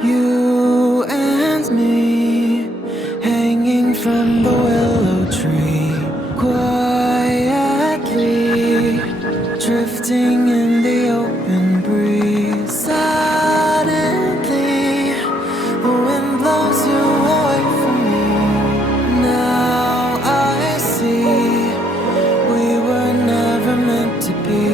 You and me, hanging from the willow tree, quietly drifting in the open breeze. Suddenly, the wind blows you away from me. Now I see we were never meant to be.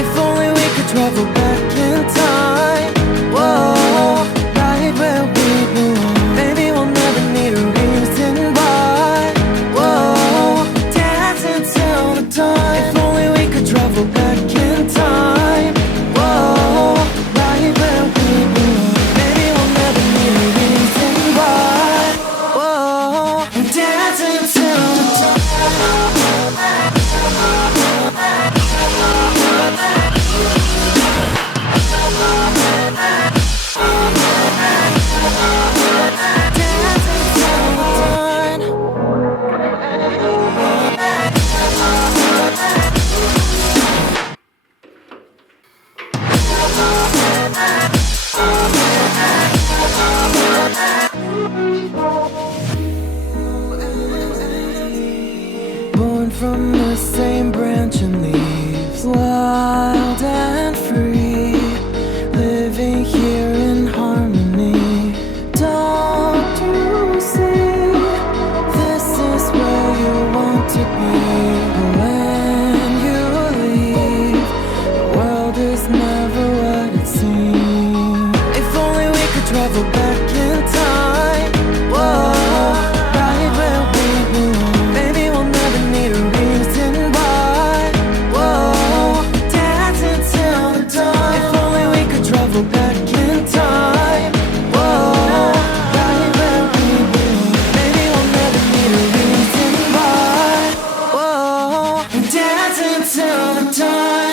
If only we could travel back in time. Whoa, right where we belong. Maybe we'll never need a reason why. Whoa, dancing till the dawn. If only we could travel back in time. Whoa, right where we belong. Maybe we'll never need a reason why. Whoa, dancing till the dawn. Born from the same branch and leaves, wild and free, living here in harmony. Don't you see, this is where you want to be. But when you leave, the world is never what it seems. If only we could travel back in time. Whoa, right where we belong. Maybe we'll never need a reason why. Whoa, dancing till the dawn. If only we could travel back in time. Whoa, right where we belong. Maybe we'll never need a reason why. Whoa, dancing till the dawn.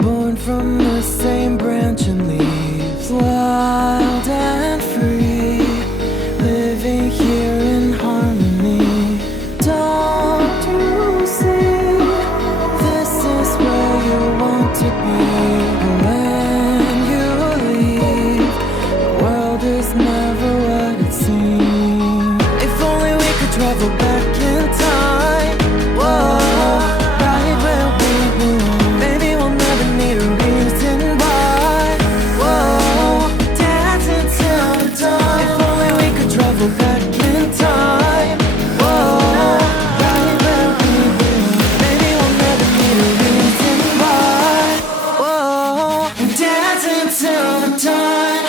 Born from the same branch and leaves, wild and free, living here in harmony. Don't you see, this is where you want to be. But when you leave, the world is never what it seems. If only we could travel back in time. Whoa, right where we belong. Maybe we'll never need a reason why. Whoa, dancing till the dawn. If only we could travel back in time. Whoa, right where we belong. Maybe we'll never need a reason why. Whoa, dancing till the dawn.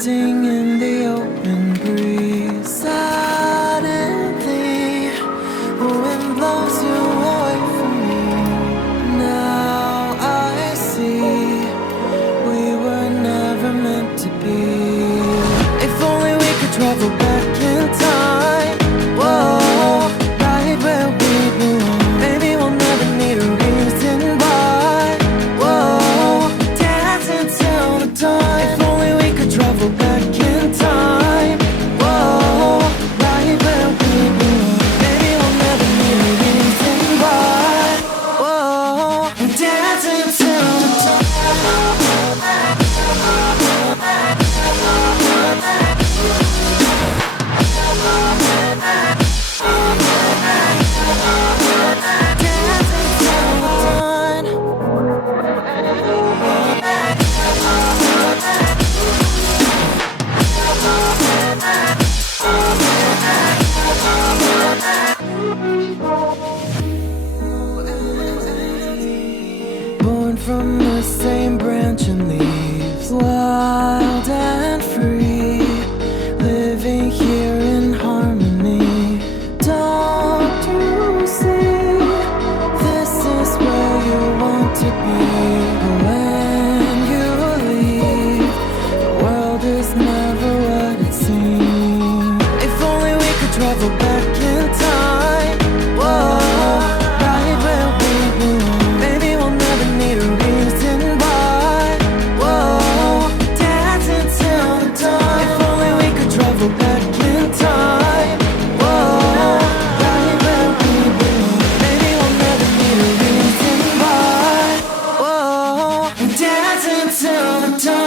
drifting in the open breeze. Suddenly, the wind blows you away from me. Now I see we were never meant to be. If only we could travel back in time. Whoa, right where we belong. Maybe we'll never need a reason why. Whoa, dancing till the dawn. If only we could travel back in time. Whoa, right where we belong. Maybe we'll never need a reason why. Whoa, dancing till the dawn. Born from the same branch and leaves, wild and free, living here in harmony. Don't you see? This is where you want to be. But when you leave, the world is never what it seems. If only we could travel back in time. Whoa, right where we belong. Maybe we'll never need a reason why. Whoa, dancing till the dawn. If only we could travel back in time. Whoa, right where we belong. Maybe we'll never need a reason why. Whoa, dancing till the dawn.